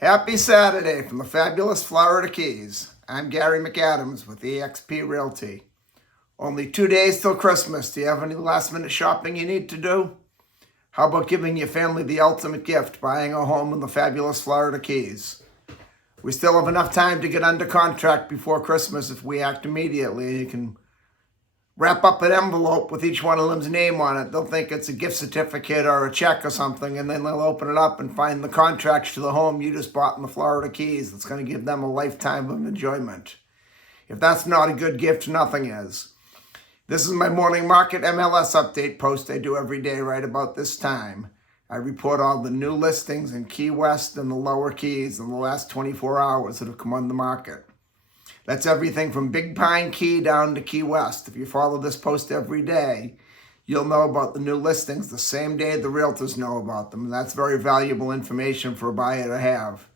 Happy Saturday from the fabulous Florida Keys. I'm Gary McAdams with eXp Realty. Only 2 days till Christmas. Do you have any last minute shopping you need to do? How about giving your family the ultimate gift, buying a home in the fabulous Florida Keys? We still have enough time to get under contract before Christmas if we act immediately. You can wrap up an envelope with each one of them's name on it. They'll think it's a gift certificate or a check or something, and then they'll open it up and find the contracts to the home you just bought in the Florida Keys. That's going to give them a lifetime of enjoyment. If that's not a good gift, nothing is. This is my morning market MLS update post I do every day right about this time. I report all the new listings in Key West and the Lower Keys in the last 24 hours that have come on the market. That's everything from Big Pine Key down to Key West. If you follow this post every day, you'll know about the new listings the same day the Realtors know about them. And that's very valuable information for a buyer to have.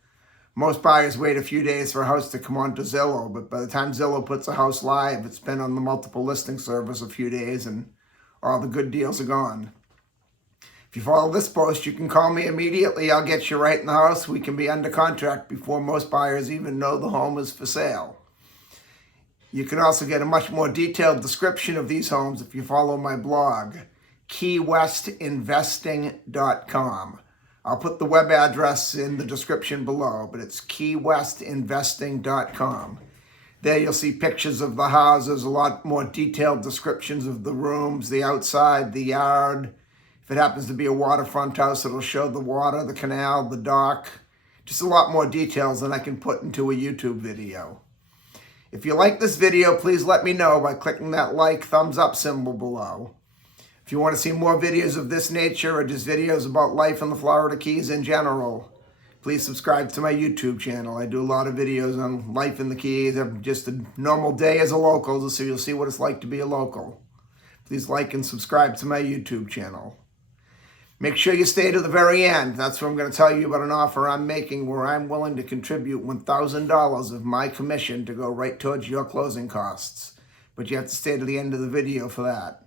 Most buyers wait a few days for a house to come onto Zillow, but by the time Zillow puts a house live, it's been on the multiple listing service a few days and all the good deals are gone. If you follow this post, you can call me immediately. I'll get you right in the house. We can be under contract before most buyers even know the home is for sale. You can also get a much more detailed description of these homes if you follow my blog, keywestinvesting.com. I'll put the web address in the description below, but it's keywestinvesting.com. There you'll see pictures of the houses, a lot more detailed descriptions of the rooms, the outside, the yard. If it happens to be a waterfront house, it'll show the water, the canal, the dock. Just a lot more details than I can put into a YouTube video. If you like this video, please let me know by clicking that like, thumbs up symbol below. If you want to see more videos of this nature or just videos about life in the Florida Keys in general, please subscribe to my YouTube channel. I do a lot of videos on life in the Keys, just a normal day as a local, so you'll see what it's like to be a local. Please like and subscribe to my YouTube channel. Make sure you stay to the very end. That's where I'm going to tell you about an offer I'm making where I'm willing to contribute $1,000 of my commission to go right towards your closing costs. But you have to stay to the end of the video for that.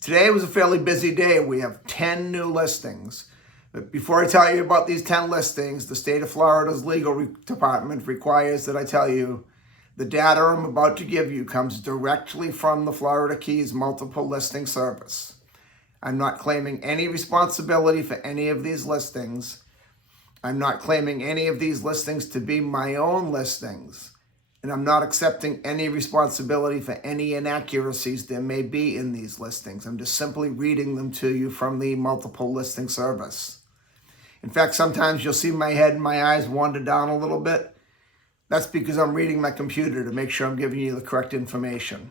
Today was a fairly busy day. We have 10 new listings. But before I tell you about these 10 listings, the state of Florida's legal department requires that I tell you the data I'm about to give you comes directly from the Florida Keys Multiple Listing Service. I'm not claiming any responsibility for any of these listings. I'm not claiming any of these listings to be my own listings. And I'm not accepting any responsibility for any inaccuracies there may be in these listings. I'm just simply reading them to you from the Multiple Listing Service. In fact, sometimes you'll see my head and my eyes wander down a little bit. That's because I'm reading my computer to make sure I'm giving you the correct information.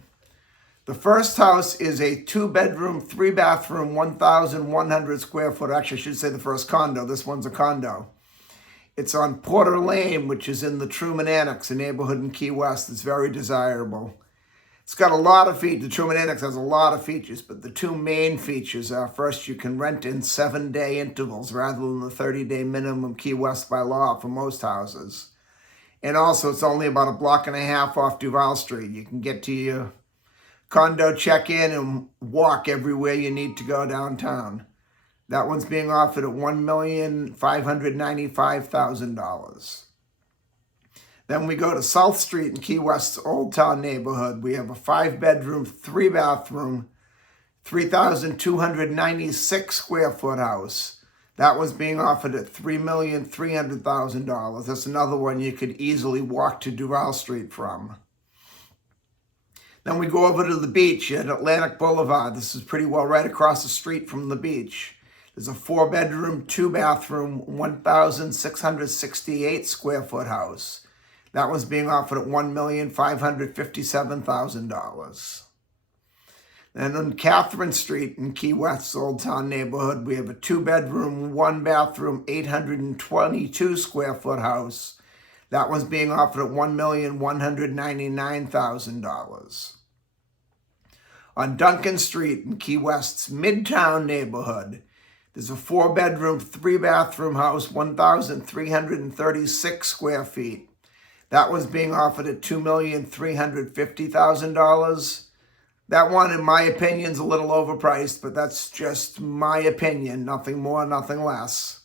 The first house is a 2-bedroom, 3-bathroom, 1,100 square foot. Actually, I should say the first condo. This one's a condo. It's on Porter Lane, which is in the Truman Annex, a neighborhood in Key West. It's very desirable. It's got a lot of features. The Truman Annex has a lot of features, but the two main features are, first, you can rent in 7-day intervals rather than the 30-day minimum Key West by law for most houses. And also, it's only about a block and a half off Duval Street. You can get to your condo, check in, and walk everywhere you need to go downtown. That one's being offered at $1,595,000. Then we go to South Street in Key West's Old Town neighborhood. We have a 5-bedroom, 3-bathroom, 3,296 square foot house. That one's being offered at $3,300,000. That's another one you could easily walk to Duval Street from. Then we go over to the beach at Atlantic Boulevard. This is pretty well right across the street from the beach. There's a 4-bedroom, 2-bathroom, 1,668 square foot house. That one's being offered at $1,557,000. Then on Catherine Street in Key West's Old Town neighborhood, we have a 2-bedroom, 1-bathroom, 822 square foot house. That one's being offered at $1,199,000. On Duncan Street in Key West's Midtown neighborhood, there's a 4-bedroom, 3-bathroom house, 1,336 square feet. That one's being offered at $2,350,000. That one, in my opinion, is a little overpriced, but that's just my opinion. Nothing more, nothing less.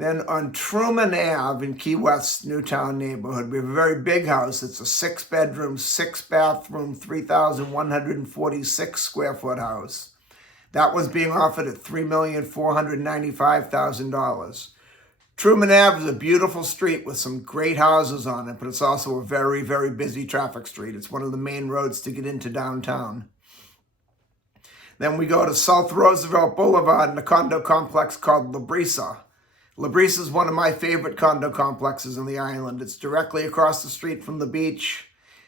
Then on Truman Ave in Key West, Newtown neighborhood, we have a very big house. It's a 6-bedroom, 6-bathroom, 3,146 square foot house. That was being offered at $3,495,000. Truman Ave is a beautiful street with some great houses on it, but it's also a very, very busy traffic street. It's one of the main roads to get into downtown. Then we go to South Roosevelt Boulevard in a condo complex called La Brisa. La Brisa is one of my favorite condo complexes in the island. It's directly across the street from the beach.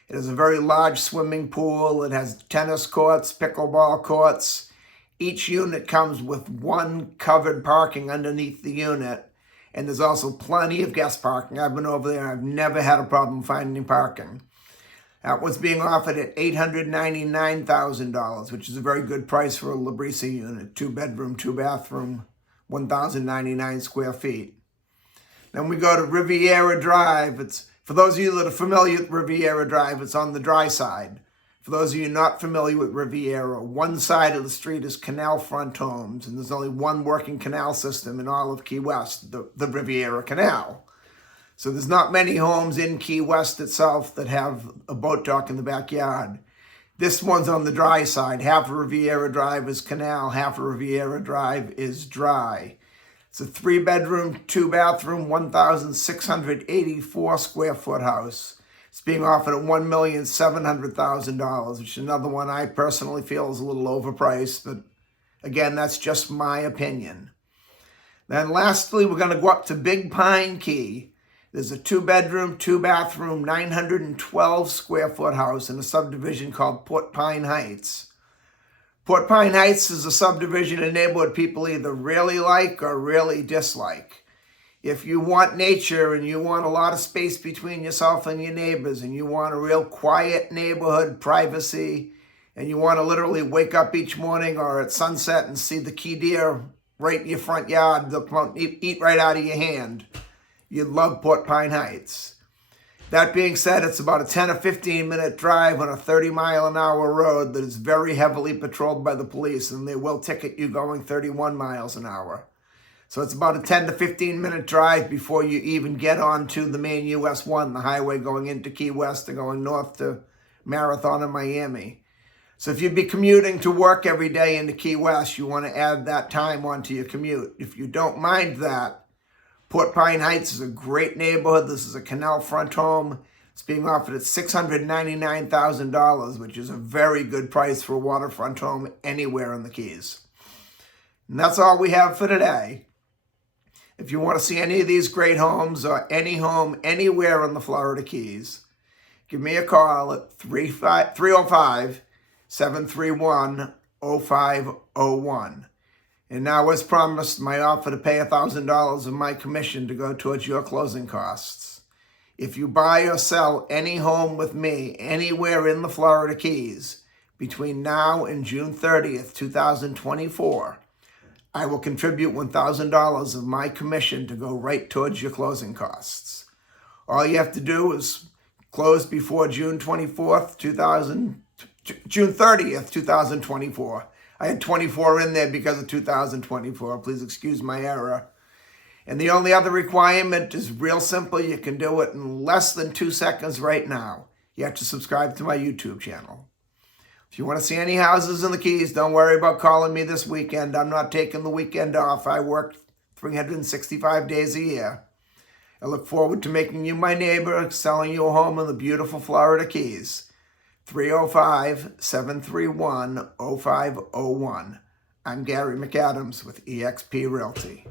It has a very large swimming pool. It has tennis courts, pickleball courts. Each unit comes with one covered parking underneath the unit. And there's also plenty of guest parking. I've been over there. I've never had a problem finding parking. That was being offered at $899,000, which is a very good price for a La Brisa unit. 2-bedroom, 2-bathroom, 1,099 square feet. Then we go to Riviera Drive. It's, for those of you that are familiar with Riviera Drive, it's on the dry side. For those of you not familiar with Riviera, one side of the street is canal front homes, and there's only one working canal system in all of Key West, the Riviera Canal. So there's not many homes in Key West itself that have a boat dock in the backyard. This one's on the dry side. Half of Riviera Drive is canal, half of Riviera Drive is dry. It's a 3-bedroom, 2-bathroom, 1,684 square foot house. It's being offered at $1,700,000, which is another one I personally feel is a little overpriced, but again, that's just my opinion. Then lastly, we're going to go up to Big Pine Key. There's a 2-bedroom, 2-bathroom, 912 square foot house in a subdivision called Port Pine Heights. Port Pine Heights is a subdivision in a neighborhood people either really like or really dislike. If you want nature and you want a lot of space between yourself and your neighbors and you want a real quiet neighborhood, privacy, and you want to literally wake up each morning or at sunset and see the key deer right in your front yard, they'll come out and eat right out of your hand, you'd love Port Pine Heights. That being said, it's about a 10 or 15 minute drive on a 30-mile-an-hour road that is very heavily patrolled by the police, and they will ticket you going 31 miles an hour. So it's about a 10 to 15 minute drive before you even get onto the main US 1, the highway going into Key West and going north to Marathon and Miami. So if you'd be commuting to work every day into Key West, you want to add that time onto your commute. If you don't mind that, Port Pine Heights is a great neighborhood. This is a canal front home. It's being offered at $699,000, which is a very good price for a waterfront home anywhere in the Keys. And that's all we have for today. If you want to see any of these great homes or any home anywhere in the Florida Keys, give me a call at 305-731-0501. And now, as promised, my offer to pay $1,000 of my commission to go towards your closing costs. If you buy or sell any home with me anywhere in the Florida Keys between now and June 30th, 2024, I will contribute $1,000 of my commission to go right towards your closing costs. All you have to do is close before June 30th, 2024. I had 24 in there because of 2024. Please excuse my error. And the only other requirement is real simple. You can do it in less than 2 seconds right now. You have to subscribe to my YouTube channel. If you want to see any houses in the Keys, don't worry about calling me this weekend. I'm not taking the weekend off. I work 365 days a year. I look forward to making you my neighbor, selling you a home in the beautiful Florida Keys. 305-731-0501. I'm Gary McAdams with eXp Realty.